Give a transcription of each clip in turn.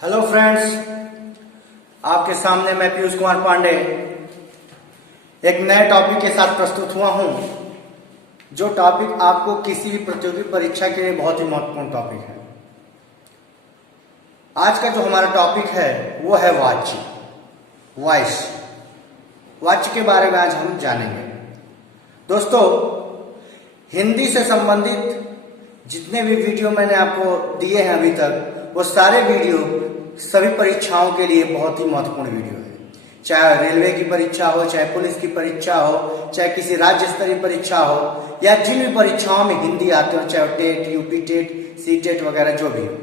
Hello friends, आपके सामने मैं पीयूष कुमार पांडे एक नए टॉपिक के साथ प्रस्तुत हुआ हूं, जो टॉपिक आपको किसी भी प्रतियोगी परीक्षा के लिए बहुत ही महत्वपूर्ण टॉपिक है। आज का जो हमारा टॉपिक है वो है वाच्य, वॉइस। वाच्य के बारे में आज हम जानेंगे। दोस्तों, हिंदी से संबंधित जितने भी वीडियो मैंने आपको दिए हैं अभी तक, वो सारे वीडियो सभी परीक्षाओं के लिए बहुत ही महत्वपूर्ण वीडियो है। चाहे रेलवे की परीक्षा हो, चाहे पुलिस की परीक्षा हो, चाहे किसी राज्य स्तरीय परीक्षा हो, या जिन भी परीक्षाओं में हिंदी आते हो, चाहे TET, UP TET, C TET वगैरह जो भी हो,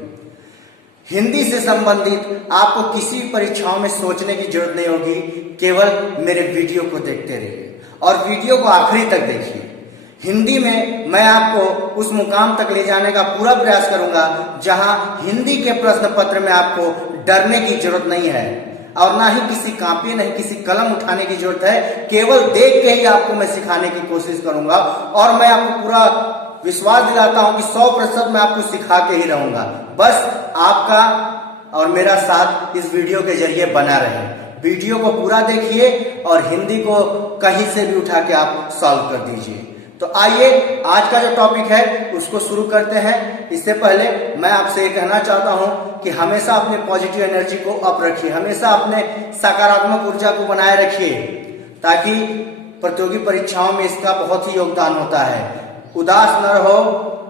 हिंदी से संबंधित आपको किसी भी परीक्षाओं में सोचने की जरूरत नहीं होगी। केवल मेरे वीडियो को देखते रहिए और वीडियो को आखिरी तक देखिए। हिंदी में मैं आपको उस मुकाम तक ले जाने का पूरा प्रयास करूंगा जहां हिंदी के प्रश्न पत्र में आपको डरने की जरूरत नहीं है और ना ही किसी कॉपी, नहीं किसी कलम उठाने की जरूरत है। केवल देख के ही आपको मैं सिखाने की कोशिश करूंगा और मैं आपको पूरा विश्वास दिलाता हूं कि 100% मैं आपको सिखा के ही रहूंगा। बस आपका और मेरा साथ इस वीडियो के जरिए बना रहे। वीडियो को पूरा देखिए और हिंदी को कहीं से भी उठा के आप सॉल्व कर दीजिए। तो आइए आज का जो टॉपिक है उसको शुरू करते हैं। इससे पहले मैं आपसे ये कहना चाहता हूं कि हमेशा अपने पॉजिटिव एनर्जी को अप रखिए, हमेशा अपने सकारात्मक ऊर्जा को बनाए रखिए, ताकि प्रतियोगी परीक्षाओं में इसका बहुत ही योगदान होता है। उदास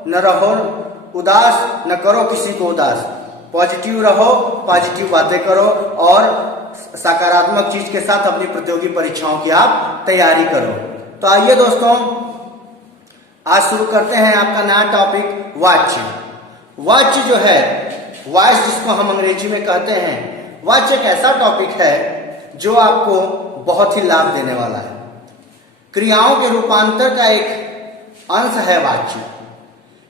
न रहो, उदास न करो किसी को उदास। पॉजिटिव रहो, पॉजिटिव बातें करो और सकारात्मक चीज के साथ अपनी प्रतियोगी परीक्षाओं की आप तैयारी करो। तो आइए दोस्तों, आज शुरू करते हैं आपका नया टॉपिक वाच्य। वाच्य जो है, वॉइस जिसको हम अंग्रेजी में कहते हैं, वाच्य एक ऐसा टॉपिक है जो आपको बहुत ही लाभ देने वाला है। क्रियाओं के रूपांतर का एक अंश है वाच्य।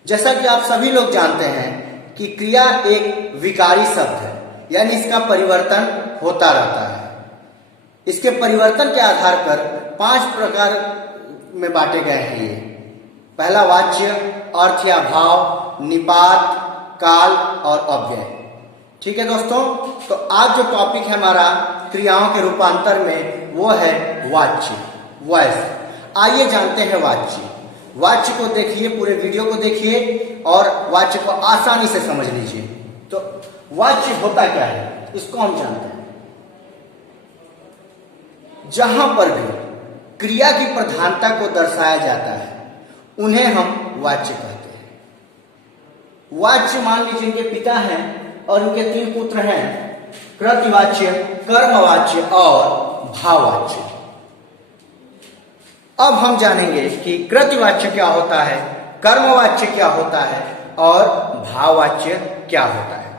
जैसा कि आप सभी लोग जानते हैं कि क्रिया एक विकारी शब्द है, यानी इसका परिवर्तन होता रहता है। इसके परिवर्तन के आधार पर 5 प्रकार में बांटे गए हैं ये। पहला वाच्य, अर्थ या भाव, निपात, काल और अव्यय। ठीक है दोस्तों, तो आज जो टॉपिक है हमारा क्रियाओं के रूपांतर में, वो है वाच्य, वॉइस। आइए जानते हैं वाच्य। वाच्य को देखिए, पूरे वीडियो को देखिए और वाच्य को आसानी से समझ लीजिए। तो वाच्य होता क्या है, इसको हम जानते हैं। जहां पर भी क्रिया की प्रधानता को दर्शाया जाता है, उन्हें हम वाच्य कहते हैं। वाच्य मान लीजिए इनके पिता हैं और इनके 3 पुत्र हैं, कृतवाच्य, कर्मवाच्य और भाववाच्य। अब हम जानेंगे कि कृतवाच्य क्या होता है, कर्मवाच्य क्या होता है और भाववाच्य क्या होता है।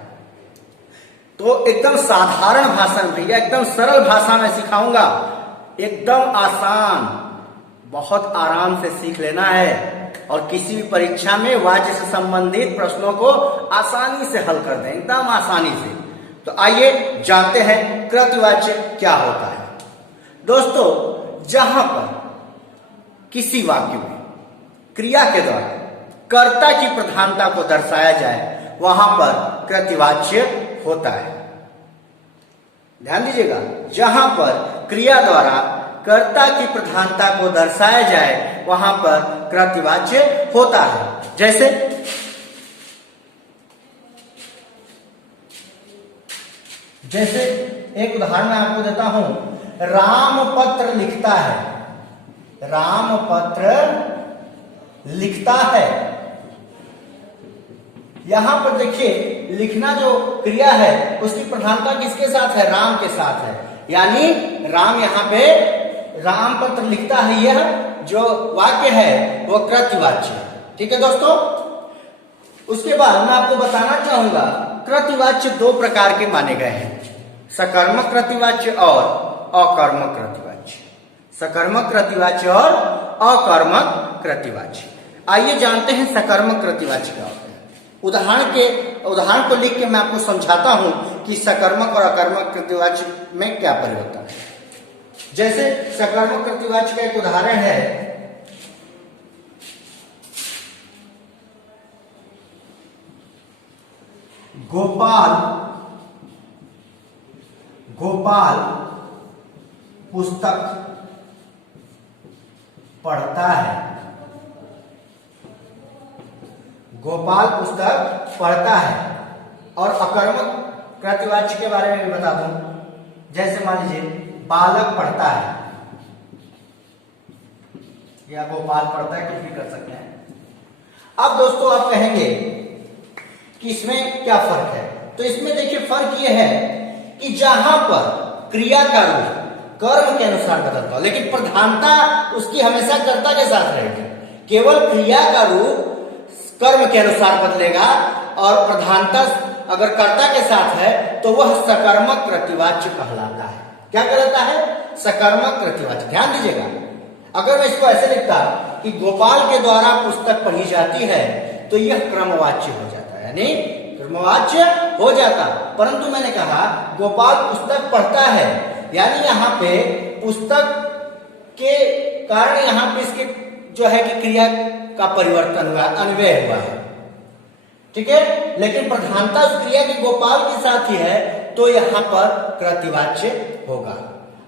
तो एकदम साधारण भाषा में भैया, एकदम सरल भाषा में सिखाऊंगा, एकदम आसान, बहुत आराम से सीख लेना है और किसी भी परीक्षा में वाच्य से संबंधित प्रश्नों को आसानी से हल कर दें, एकदम आसानी से। तो आइए जानते हैं कृतवाच्य क्या होता है। दोस्तों, जहां पर किसी वाक्य में क्रिया के द्वारा कर्ता की प्रधानता को दर्शाया जाए, वहां पर कृतवाच्य होता है। ध्यान दीजिएगा, जहां पर क्रिया द्वारा कर्ता की प्रधानता को दर्शाया जाए, वहां पर कृतवाच्य होता है। जैसे एक उदाहरण मैं आपको देता हूं। राम पत्र लिखता है, राम पत्र लिखता है। यहां पर देखिए, लिखना जो क्रिया है उसकी प्रधानता किसके साथ है, राम के साथ है। यानी राम यहां पे राम पत्र लिखता है, यह जो वाक्य है वो कृतवाच्य है। ठीक है दोस्तों, उसके बाद मैं आपको बताना चाहूंगा कृतवाच्य 2 प्रकार के माने गए हैं, सकर्मक कृतवाच्य और अकर्मक कृतवाच्य। सकर्मक कृतवाच्य और अकर्मक कृतवाच्य। आइए जानते हैं सकर्मक कृतवाच्य क्या होता है। उदाहरण को लिख के मैं आपको समझाता हूं कि सकर्मक और अकर्मक कृतवाच्य में क्या परिवर्तन है। जैसे सकर्मक कृतवाच्य का एक उदाहरण है, गोपाल गोपाल पुस्तक पढ़ता है। गोपाल पुस्तक पढ़ता है। और अकर्मक कृतवाच्य के बारे में भी बता दूं, जैसे मान लीजिए बालक पढ़ता है या गोपाल पढ़ता है, कुछ भी कर सकते हैं। अब दोस्तों आप कहेंगे कि इसमें क्या फर्क है, तो इसमें देखिए फर्क यह है कि जहां पर क्रिया का रूप कर्म के अनुसार बदलता हो, लेकिन प्रधानता उसकी हमेशा कर्ता के साथ रहेगी। केवल क्रिया का रूप कर्म के अनुसार बदलेगा और प्रधानता अगर कर्ता के साथ है तो वह सकर्मक प्रतिवाच्य कहलाता है। क्या कहलाता है? सकर्मक प्रतिवाच्य। ध्यान दीजिएगा, अगर मैं इसको ऐसे लिखता कि गोपाल के द्वारा पुस्तक पढ़ी जाती है तो यह क्रमवाच्य हो जाता है, यानी क्रमवाच्य हो जाता। परंतु मैंने कहा गोपाल पुस्तक पढ़ता है, यानी यहाँ पे पुस्तक के कारण यहाँ पे इसके जो है कि क्रिया का परिवर्तन हुआ, अन्वय हुआ है, ठीक है। लेकिन प्रधानता उस क्रिया की गोपाल के साथ ही है तो यहाँ पर प्रतिवाच्य होगा।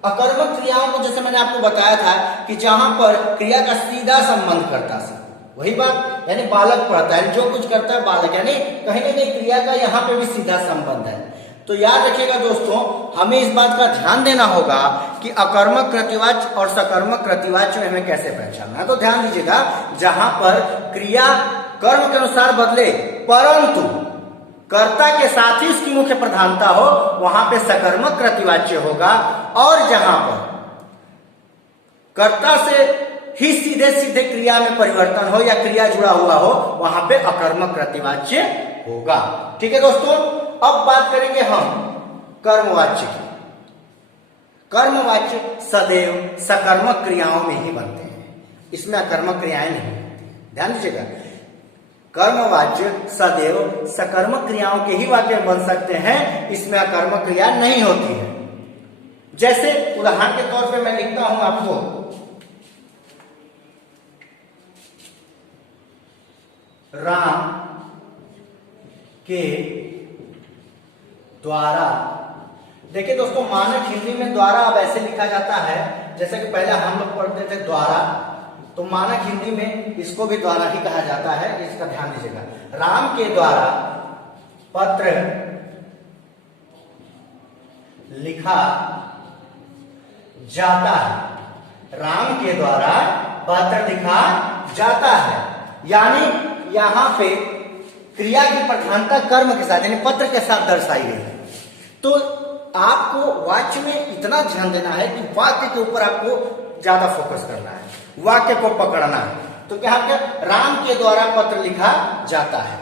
अकर्मक क्रियाओं को जैसे मैंने आपको बताया था कि जहां पर क्रिया का सीधा संबंध कर्ता से, वही बात, यानी बालक पढ़ता है, जो कुछ करता है बालक, यानी कहीं ना कहीं क्रिया का यहाँ पे भी सीधा संबंध है। तो याद रखिएगा दोस्तों, हमें इस बात का ध्यान देना होगा कि अकर्मक कृतवाच्य और सकर्मक कृतवाच्य में हमें कैसे पहचानना है। तो ध्यान दीजिएगा, जहां पर क्रिया कर्म के अनुसार बदले परंतु कर्ता के साथ ही उसकी मुख्य प्रधानता हो, वहां पे सकर्मक कृतवाच्य होगा। और जहां पर कर्ता से ही सीधे सीधे क्रिया में परिवर्तन हो या क्रिया जुड़ा हुआ हो, वहां पे अकर्मक कृतवाच्य होगा। ठीक है दोस्तों, अब बात करेंगे हम कर्मवाच्य की। कर्मवाच्य सदैव सकर्मक क्रियाओं में ही बनते हैं, इसमें अकर्मक क्रियाएं नहीं होती। ध्यान दीजिएगा, कर्मवाच्य सदैव सकर्मक क्रियाओं के ही वाक्य में बन सकते हैं, इसमें अकर्मक क्रिया नहीं होती है। जैसे उदाहरण के तौर पे मैं लिखता हूं आपको, राम के द्वारा। देखिए दोस्तों, मानक हिंदी में द्वारा अब ऐसे लिखा जाता है जैसे कि पहले हम लोग पढ़ते थे द्वारा, तो मानक हिंदी में इसको भी द्वारा ही कहा जाता है, इसका ध्यान दीजिएगा। राम के द्वारा पत्र लिखा जाता है। राम के द्वारा पत्र लिखा जाता है, यानी यहां पे क्रिया की प्रधानता कर्म के साथ यानी पत्र के साथ दर्शाई गई है। तो आपको वाक्य में इतना ध्यान देना है कि वाक्य के ऊपर आपको ज्यादा फोकस करना है, वाक्य को पकड़ना है। तो क्या है, राम के द्वारा पत्र लिखा जाता है,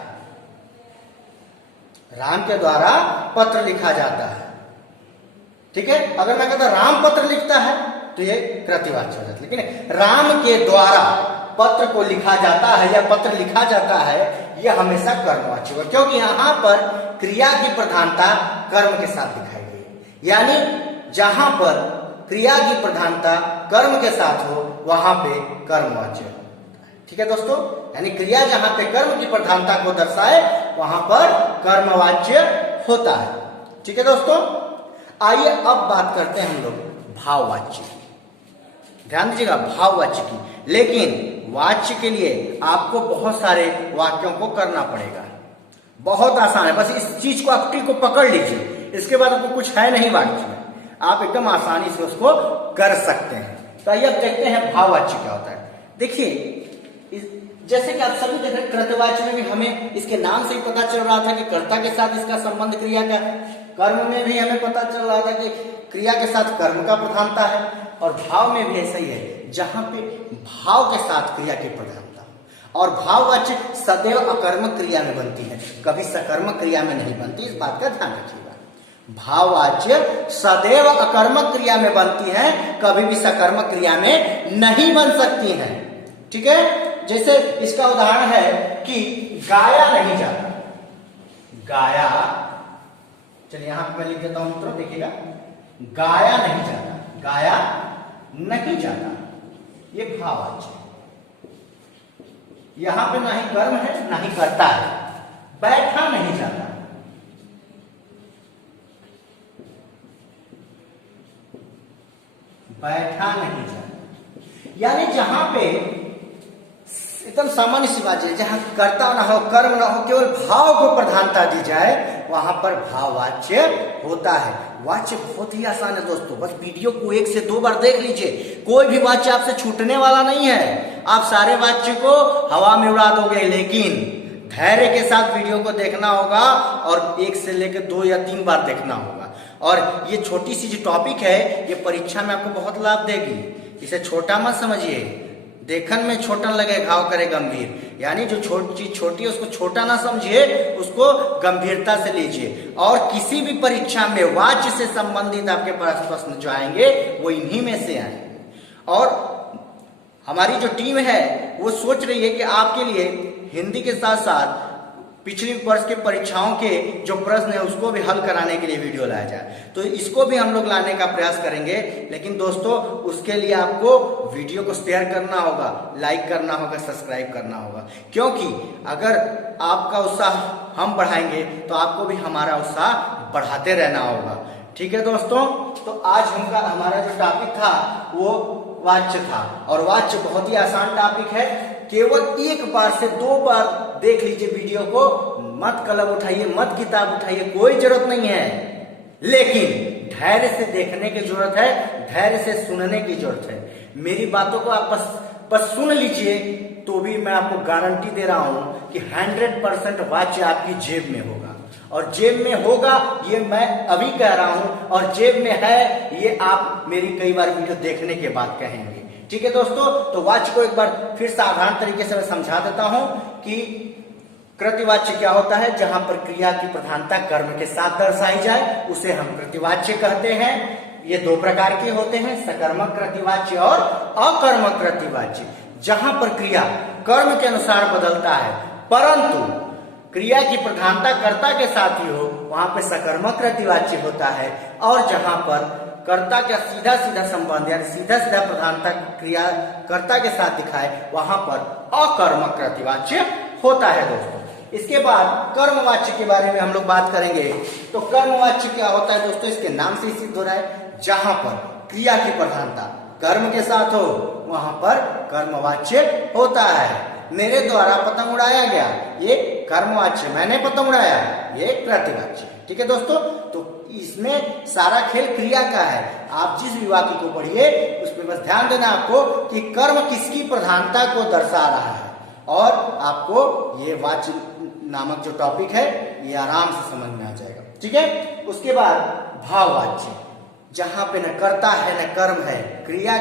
राम के द्वारा पत्र लिखा जाता है। ठीक है, अगर मैं कहता राम पत्र लिखता है तो ये कृतवाच्य हो जाता है, लेकिन राम के द्वारा पत्र को लिखा जाता है या पत्र लिखा जाता है, यह हमेशा कर्मवाच्य होगा, क्योंकि यहां पर क्रिया की प्रधानता कर्म के साथ दिखाई गई। यानी जहां पर क्रिया की प्रधानता कर्म के साथ हो वहां पे कर्मवाच्य होता है। ठीक है दोस्तों, यानी क्रिया जहां पे कर्म की प्रधानता को दर्शाए वहां पर कर्मवाच्य होता है। ठीक है दोस्तों, आइए अब बात करते हैं हम लोग भाववाच्य की। ध्यान दीजिएगा, भाववाच्य की। लेकिन वाच्य के लिए आपको बहुत सारे वाक्यों को करना पड़ेगा, बहुत आसान है। बस इस चीज को आप ट्रिक को पकड़ लीजिए, इसके बाद आपको कुछ है नहीं वाक्य में, आप एकदम आसानी से उसको कर सकते हैं। तो आइए अब देखते हैं भाववाच्य क्या होता है। देखिए, जैसे कि आप सभी देख रहे हैं, कृतवाच्य में भी हमें इसके नाम से ही पता चल रहा था कि कर्ता के साथ इसका संबंध क्रिया का है। कर्म में भी हमें पता चल रहा था कि क्रिया के साथ कर्म का प्रधानता है, और भाव में भी ऐसा ही है, जहां पे भाव के साथ क्रिया की प्रधानता। और भाववाच्य सदैव अकर्मक क्रिया में बनती है, कभी सकर्मक क्रिया में नहीं बनती, इस बात का ध्यान रखिएगा। भाववाच्य सदैव अकर्मक क्रिया में बनती है, कभी भी सकर्मक क्रिया में नहीं बन सकती है। ठीक है, जैसे इसका उदाहरण है कि गाया नहीं जाता। गाया, चलिए यहां पर मैं लिख देता हूं मित्रों, देखिएगा, गाया नहीं जाता, गाया नहीं जाता, ये भाववाच्य है। यहां पे ना ही कर्म है ना ही कर्ता है। बैठा नहीं जाता, बैठा नहीं जाए। यानी जहां पे एकदम सामान्य सी बात है, जहां कर्ता ना हो, कर्म ना हो, केवल भाव को प्रधानता दी जाए, वहां पर भाववाच्य होता है। वाच्य बहुत ही आसान है दोस्तों, बस वीडियो को 1 से 2 बार देख लीजिए, कोई भी वाच्य आपसे छूटने वाला नहीं है। आप सारे वाच्य को हवा में उड़ा दोगे, लेकिन धैर्य के साथ वीडियो को देखना होगा और 1 से लेकर 2 या 3 बार देखना होगा। और ये छोटी सी जो टॉपिक है, ये परीक्षा में आपको बहुत लाभ देगी। इसे छोटा मत समझिए, देखन में छोटा लगे घाव करे गंभीर। यानी जो चीज छोटी है उसको छोटा ना समझिए, उसको गंभीरता से लीजिए। और किसी भी परीक्षा में वाच्य से संबंधित आपके पास प्रश्न जो आएंगे वो इन्हीं में से आएंगे। और हमारी जो टीम है वो सोच रही है कि आपके लिए हिंदी के साथ साथ पिछले वर्ष के परीक्षाओं के जो प्रश्न है उसको भी हल कराने के लिए वीडियो लाया जाए, तो इसको भी हम लोग लाने का प्रयास करेंगे। लेकिन दोस्तों उसके लिए आपको वीडियो को शेयर करना होगा, लाइक करना होगा, सब्सक्राइब करना होगा, क्योंकि अगर आपका उत्साह हम बढ़ाएंगे तो आपको भी हमारा उत्साह बढ़ाते रहना होगा। ठीक है दोस्तों, तो आज हमारा जो टॉपिक था वो वाच्य था, और वाच्य बहुत ही आसान टॉपिक है। केवल 1 बार से 2 बार देख लीजिए वीडियो को, मत कलम उठाइए, मत किताब उठाइए, कोई जरूरत नहीं है। लेकिन धैर्य से देखने की जरूरत है, धैर्य से सुनने की जरूरत है। मेरी बातों को आप बस सुन लीजिए, तो भी मैं आपको गारंटी दे रहा हूं कि 100% वाच्य आपकी जेब में होगा। और जेब में होगा ये मैं अभी कह रहा हूं, और जेब में है ये आप मेरी कई बार वीडियो देखने के बाद कहेंगे। ठीक है दोस्तों, तो वाच्य को एक बार फिर साधारण तरीके से मैं समझा देता हूं कि कृतिवाच्य क्या होता है। जहां पर क्रिया की प्रधानता कर्म के साथ दर्शाई जाए उसे हम कृतिवाच्य कहते हैं। ये 2 प्रकार के होते हैं, सकर्मक कृतिवाच्य और अकर्मक कृतिवाच्य। जहां पर क्रिया कर्म के अनुसार बदलता है परंतु क्रिया की प्रधानता कर्ता के साथ ही हो, वहां पे सकर्मक कृतिवाच्य होता है। और जहां पर कर्ता का सीधा सीधा संबंध यानी सीधा सीधा प्रधानता क्रिया कर्ता के साथ दिखाए, वहां पर अकर्मक कृतिवाच्य होता है दोस्तों। इसके बाद कर्मवाच्य के बारे में हम लोग बात करेंगे। तो कर्मवाच्य क्या होता है दोस्तों, इसके नाम से ही सिद्ध हो रहा है, जहां पर क्रिया की प्रधानता कर्म के साथ हो वहां पर कर्मवाच्य होता है। मेरे द्वारा पतंग उड़ाया गया, ये कर्मवाच्य। मैंने पतंग उड़ाया, ये कृतिवाच्य। ठीक है दोस्तों, तो इसमें सारा खेल क्रिया का है। आप जिस भी वाक्य को पढ़िए उसमें बस ध्यान देना आपको कि कर्म किसकी प्रधानता को दर्शा रहा है, और आपको ये वाच्य नामक जो टॉपिक है ये आराम से समझ में आ जाएगा। ठीक है, उसके बाद भाववाच्य, जहां पे न कर्ता है न कर्म है, क्रिया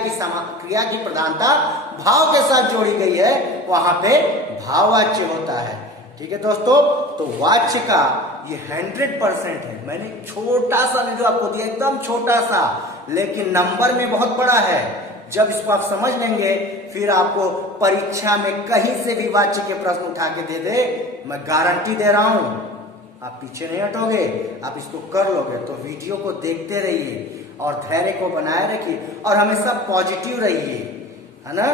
की प्रधानता भाव के साथ जोड़ी गई है, वहां पे भाववाच्य होता है। ठीक है दोस्तों, तो वाच्य का ये 100% है। मैंने छोटा सा वीडियो आपको दिया, एकदम छोटा सा, लेकिन नंबर में बहुत बड़ा है। जब इसको आप समझ लेंगे फिर आपको परीक्षा में कहीं से भी वाच्य के प्रश्न उठा के दे दे, मैं गारंटी दे रहा हूं आप पीछे नहीं हटोगे, आप इसको कर लोगे। तो वीडियो को देखते रहिए और धैर्य को बनाए रखिए और हमेशा पॉजिटिव रहिए, है ना।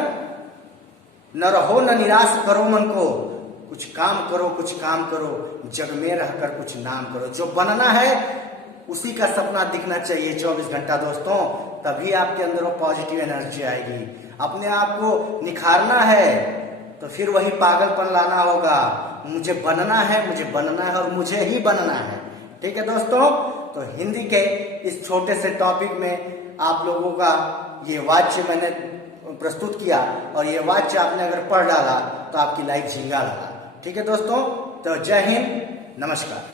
न रहो न निराश करो मन को, कुछ काम करो, कुछ काम करो, जग में रहकर कुछ नाम करो। जो बनना है उसी का सपना दिखना चाहिए 24 घंटा दोस्तों, तभी आपके अंदर वो पॉजिटिव एनर्जी आएगी। अपने आप को निखारना है तो फिर वही पागलपन लाना होगा। मुझे बनना है, मुझे बनना है और मुझे ही बनना है। ठीक है दोस्तों, तो हिंदी के इस छोटे से टॉपिक में आप लोगों का ये वाच्य मैंने प्रस्तुत किया, और ये वाच्य आपने अगर पढ़ डाला तो आपकी लाइफ झींगा लगा। ठीक है दोस्तों, तो जय हिंद, नमस्कार।